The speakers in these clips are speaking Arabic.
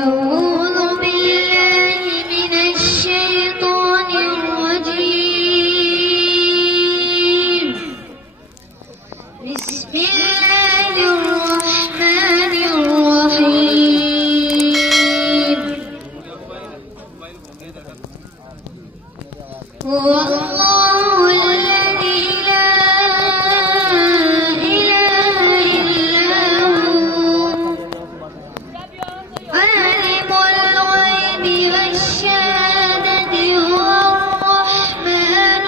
أعوذ بالله من الشيطان الرجيم. بسم الله الرحمن الرحيم. هو الله الذي لا إله إلا هو عالم الغيب والشهادة هو الرحمن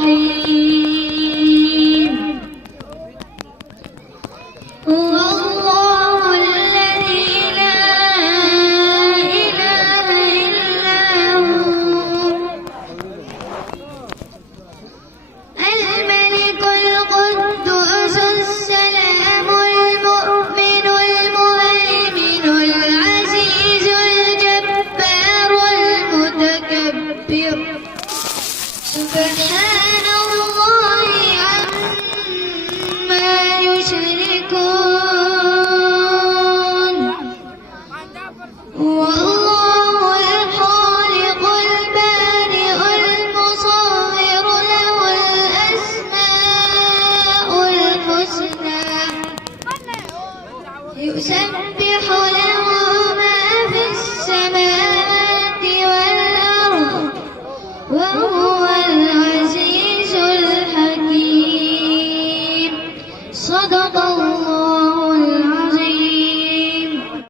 الرحيم. هو الله الذي لا إله إلا هو الملك القدوس السلام المؤمن المهيمن العزيز الجبار المتكبر سبحان الله عما يشركون.